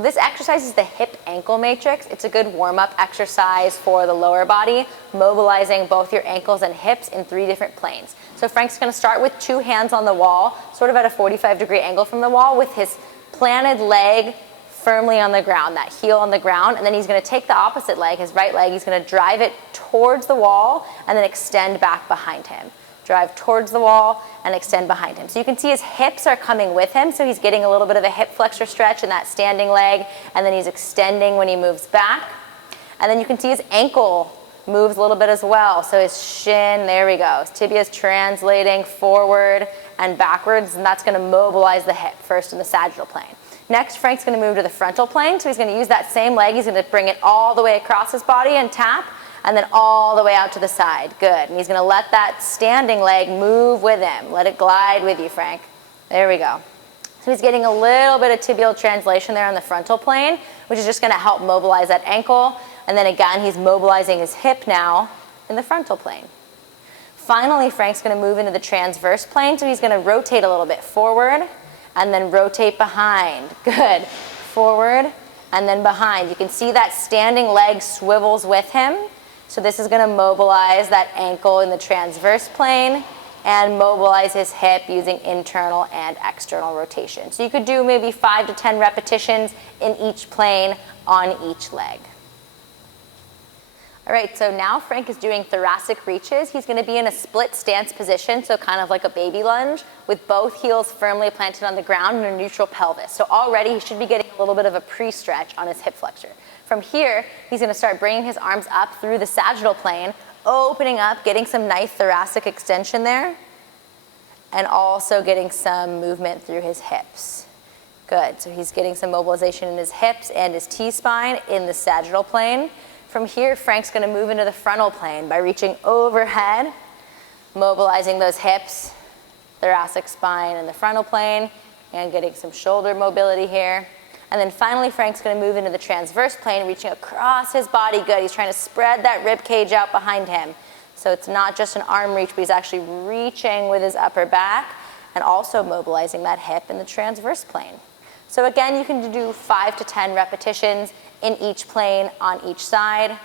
So this exercise is the hip ankle matrix. It's a good warm-up exercise for the lower body, mobilizing both your ankles and hips in 3 different planes. So Frank's going to start with 2 hands on the wall, sort of at a 45-degree angle from the wall, with his planted leg firmly on the ground, that heel on the ground, and then he's going to take the opposite leg, his right leg, he's going to drive it towards the wall and then extend back behind him. Drive towards the wall and extend behind him. So you can see his hips are coming with him, so he's getting a little bit of a hip flexor stretch in that standing leg, and then he's extending when he moves back. And then you can see his ankle moves a little bit as well. So his shin, there we go. His tibia is translating forward and backwards, and that's going to mobilize the hip first in the sagittal plane. Next, Frank's going to move to the frontal plane, so he's going to use that same leg. He's going to bring it all the way across his body and tap, and then all the way out to the side. Good. And he's going to let that standing leg move with him. Let it glide with you, Frank. There we go. So he's getting a little bit of tibial translation there on the frontal plane, which is just going to help mobilize that ankle. And then again, he's mobilizing his hip now in the frontal plane. Finally, Frank's going to move into the transverse plane, so he's going to rotate a little bit forward and then rotate behind. Good. Forward and then behind. You can see that standing leg swivels with him. So this is going to mobilize that ankle in the transverse plane and mobilize his hip using internal and external rotation. So you could do maybe 5 to 10 repetitions in each plane on each leg. All right, so now Frank is doing thoracic reaches. He's going to be in a split stance position, so kind of like a baby lunge, with both heels firmly planted on the ground and a neutral pelvis. So already he should be getting a little bit of a pre-stretch on his hip flexor. From here, he's going to start bringing his arms up through the sagittal plane, opening up, getting some nice thoracic extension there, and also getting some movement through his hips. Good. So he's getting some mobilization in his hips and his T-spine in the sagittal plane. From here, Frank's going to move into the frontal plane by reaching overhead, mobilizing those hips, thoracic spine in the frontal plane, and getting some shoulder mobility here. And then finally, Frank's going to move into the transverse plane, reaching across his body. Good. He's trying to spread that rib cage out behind him. So it's not just an arm reach, but he's actually reaching with his upper back and also mobilizing that hip in the transverse plane. So again, you can do 5 to 10 repetitions in each plane on each side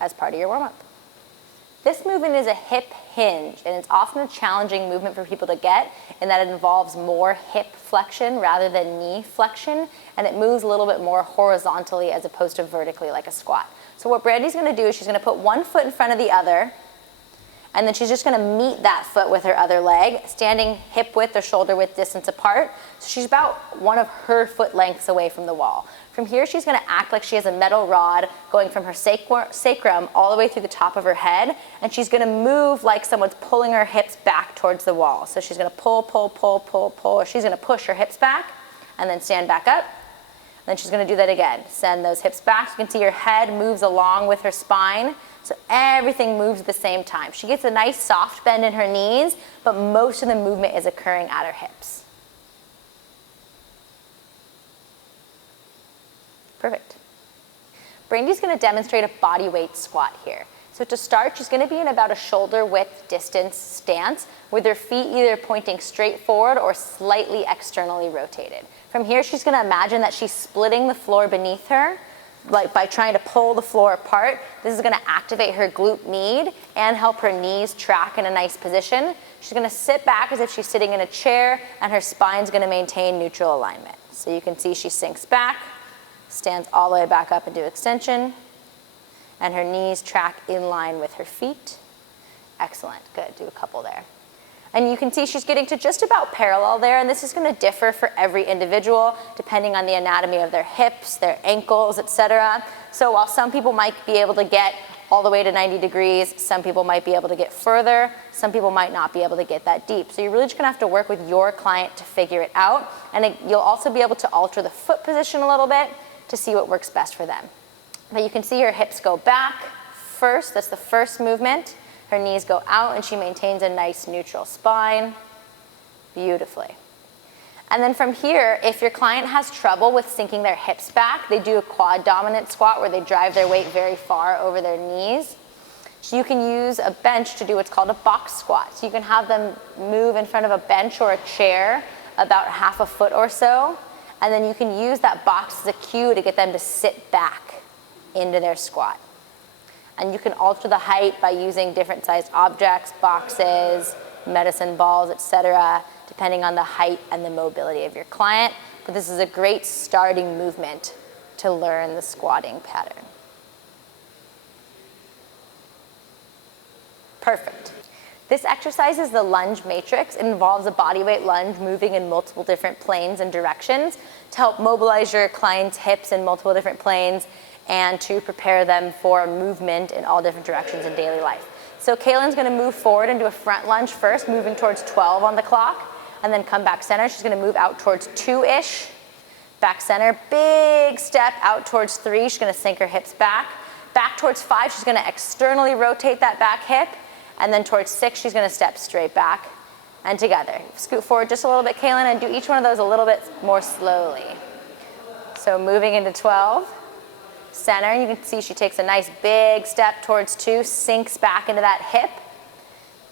as part of your warm-up. This movement is a hip hinge, and it's often a challenging movement for people to get in that it involves more hip flexion rather than knee flexion, and it moves a little bit more horizontally as opposed to vertically like a squat. So what Brandy's going to do is she's going to put one foot in front of the other, and then she's just going to meet that foot with her other leg, standing hip width or shoulder width distance apart. So she's about one of her foot lengths away from the wall. From here, she's going to act like she has a metal rod going from her sacrum all the way through the top of her head, and she's going to move like someone's pulling her hips back towards the wall. So she's going to pull, pull, pull, pull, pull, or she's going to push her hips back and then stand back up. And then she's going to do that again. Send those hips back. You can see her head moves along with her spine, so everything moves at the same time. She gets a nice soft bend in her knees, but most of the movement is occurring at her hips. Perfect. Brandy's going to demonstrate a body weight squat here. So to start, she's going to be in about a shoulder width distance stance with her feet either pointing straight forward or slightly externally rotated. From here, she's going to imagine that she's splitting the floor beneath her, like by trying to pull the floor apart. This is going to activate her glute med and help her knees track in a nice position. She's going to sit back as if she's sitting in a chair, and her spine's going to maintain neutral alignment. So you can see she sinks back, stands all the way back up into extension, and her knees track in line with her feet. Excellent. Good. Do a couple there. And you can see she's getting to just about parallel there, and this is going to differ for every individual depending on the anatomy of their hips, their ankles, etc. So while some people might be able to get all the way to 90 degrees, some people might be able to get further, some people might not be able to get that deep. So you're really just going to have to work with your client to figure it out, and you'll also be able to alter the foot position a little bit to see what works best for them. But you can see her hips go back first. That's the first movement. Her knees go out, and she maintains a nice neutral spine beautifully. And then from here, if your client has trouble with sinking their hips back, they do a quad dominant squat where they drive their weight very far over their knees. So you can use a bench to do what's called a box squat. So you can have them move in front of a bench or a chair about half a foot or so, and then you can use that box as a cue to get them to sit back into their squat. And you can alter the height by using different sized objects, boxes, medicine balls, etc., depending on the height and the mobility of your client. But this is a great starting movement to learn the squatting pattern. Perfect. This exercise is the lunge matrix. It involves a bodyweight lunge moving in multiple different planes and directions to help mobilize your client's hips in multiple different planes and to prepare them for movement in all different directions in daily life. So Kaylin's gonna move forward and do a front lunge first, moving towards 12 on the clock, and then come back center. She's gonna move out towards 2-ish, back center, big step out towards 3. She's gonna sink her hips back. Back towards 5, she's gonna externally rotate that back hip, and then towards 6, she's gonna step straight back and together. Scoot forward just a little bit, Kaylin, and do each one of those a little bit more slowly. So moving into 12, center, you can see she takes a nice big step towards 2, sinks back into that hip,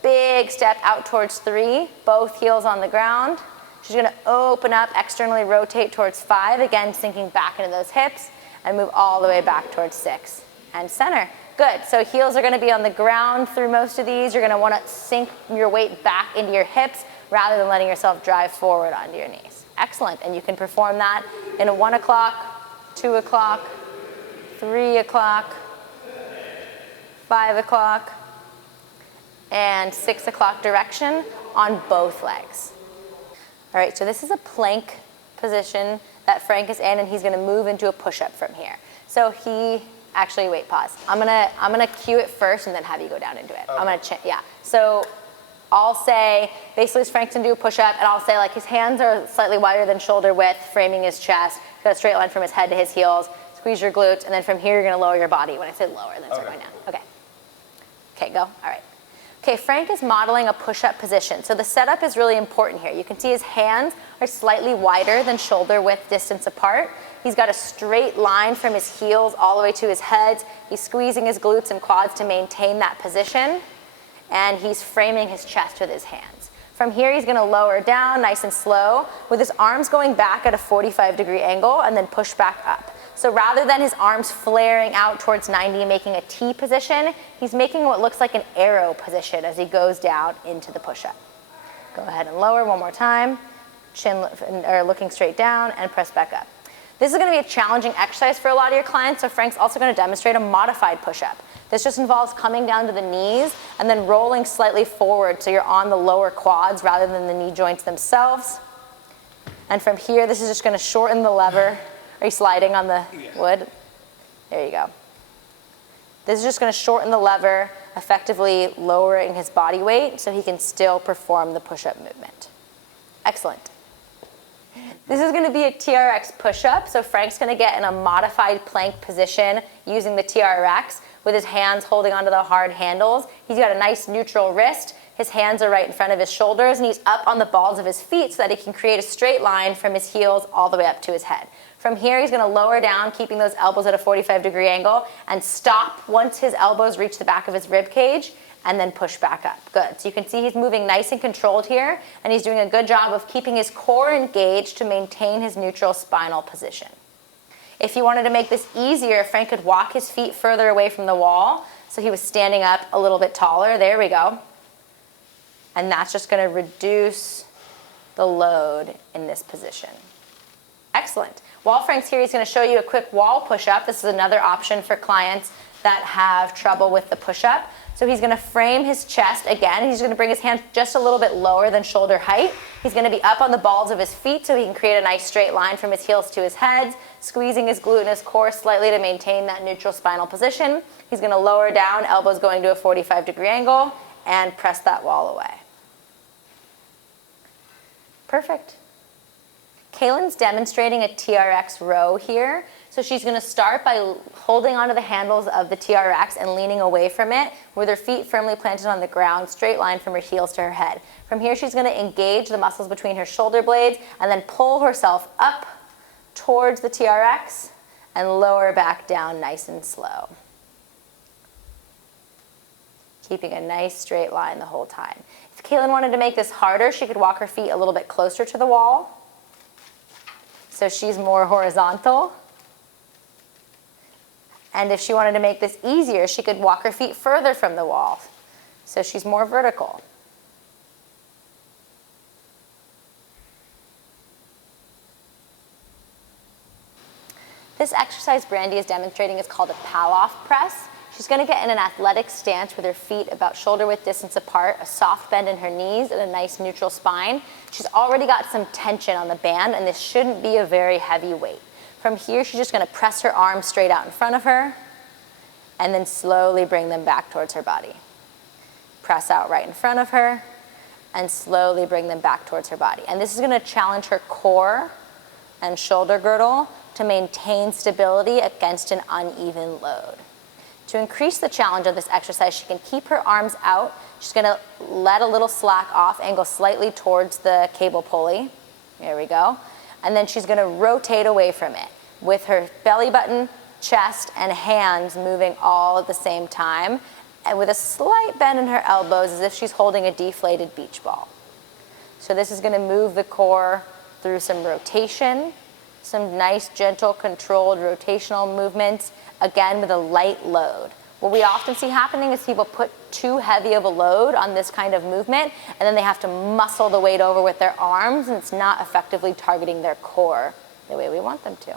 big step out towards 3, both heels on the ground. She's gonna open up, externally rotate towards 5, again sinking back into those hips, and move all the way back towards 6, and center. Good, so heels are gonna be on the ground through most of these. You're gonna wanna sink your weight back into your hips rather than letting yourself drive forward onto your knees. Excellent, and you can perform that in a 1 o'clock, 2 o'clock, 3 o'clock, 5 o'clock, and 6 o'clock direction on both legs. All right, so this is a plank position that Frank is in, and he's gonna move into a push-up from here. So actually, wait, pause. I'm gonna cue it first and then have you go down into it. Okay. I'm gonna, yeah. So I'll say, basically Frank's gonna do a push-up, and I'll say like his hands are slightly wider than shoulder width, framing his chest, got a straight line from his head to his heels, squeeze your glutes, and then from here you're gonna lower your body. When I say lower, then start going down. Okay. Okay, go, all right. Okay, Frank is modeling a push-up position. So the setup is really important here. You can see his hands are slightly wider than shoulder width distance apart. He's got a straight line from his heels all the way to his head. He's squeezing his glutes and quads to maintain that position, and he's framing his chest with his hands. From here, he's gonna lower down nice and slow with his arms going back at a 45-degree angle and then push back up. So rather than his arms flaring out towards 90, making a T position, he's making what looks like an arrow position as he goes down into the push-up. Go ahead and lower one more time, chin or looking straight down, and press back up. This is gonna be a challenging exercise for a lot of your clients, so Frank's also gonna demonstrate a modified push-up. This just involves coming down to the knees and then rolling slightly forward so you're on the lower quads rather than the knee joints themselves. And from here, this is just gonna shorten the lever. Are you sliding on the wood? There you go. This is just gonna shorten the lever, effectively lowering his body weight so he can still perform the push-up movement. Excellent. This is gonna be a TRX push-up, so Frank's gonna get in a modified plank position using the TRX with his hands holding onto the hard handles. He's got a nice neutral wrist. His hands are right in front of his shoulders, and he's up on the balls of his feet so that he can create a straight line from his heels all the way up to his head. From here, he's gonna lower down, keeping those elbows at a 45-degree angle, and stop once his elbows reach the back of his rib cage, and then push back up. Good, so you can see he's moving nice and controlled here, and he's doing a good job of keeping his core engaged to maintain his neutral spinal position. If you wanted to make this easier, Frank could walk his feet further away from the wall, so he was standing up a little bit taller. There we go. And that's just gonna reduce the load in this position. Excellent. While Frank's here, he's gonna show you a quick wall push-up. This is another option for clients that have trouble with the push-up. So he's gonna frame his chest again. He's gonna bring his hands just a little bit lower than shoulder height. He's gonna be up on the balls of his feet so he can create a nice straight line from his heels to his head, squeezing his glute and his core slightly to maintain that neutral spinal position. He's gonna lower down, elbows going to a 45-degree angle, and press that wall away. Perfect. Kaylin's demonstrating a TRX row here. So she's gonna start by holding onto the handles of the TRX and leaning away from it with her feet firmly planted on the ground, straight line from her heels to her head. From here, she's gonna engage the muscles between her shoulder blades and then pull herself up towards the TRX and lower back down nice and slow. Keeping a nice straight line the whole time. If Kaylin wanted to make this harder, she could walk her feet a little bit closer to the wall. So she's more horizontal. And if she wanted to make this easier, she could walk her feet further from the wall. So she's more vertical. This exercise Brandy is demonstrating is called a Pow Off Press. She's going to get in an athletic stance with her feet about shoulder width distance apart, a soft bend in her knees, and a nice neutral spine. She's already got some tension on the band, and this shouldn't be a very heavy weight. From here, she's just going to press her arms straight out in front of her, and then slowly bring them back towards her body. Press out right in front of her, and slowly bring them back towards her body. And this is going to challenge her core and shoulder girdle to maintain stability against an uneven load. To increase the challenge of this exercise, she can keep her arms out. She's going to let a little slack off, angle slightly towards the cable pulley. There we go. And then she's going to rotate away from it with her belly button, chest, and hands moving all at the same time, and with a slight bend in her elbows as if she's holding a deflated beach ball. So this is going to move the core through some rotation, some nice, gentle, controlled rotational movements, again with a light load. What we often see happening is people put too heavy of a load on this kind of movement, and then they have to muscle the weight over with their arms, and it's not effectively targeting their core the way we want them to.